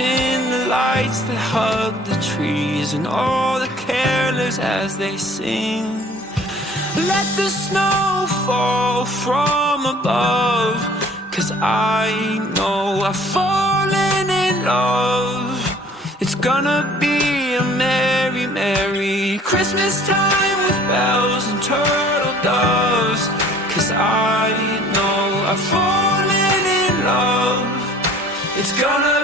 in the lights that hug the trees, and all the carolers as they sing. Let the snow fall from above, 'cause I know I've fallen in love. It's gonna be a merry, merry Christmas time with bells and turtle doves, 'cause I know I've fallen in love. It's gonna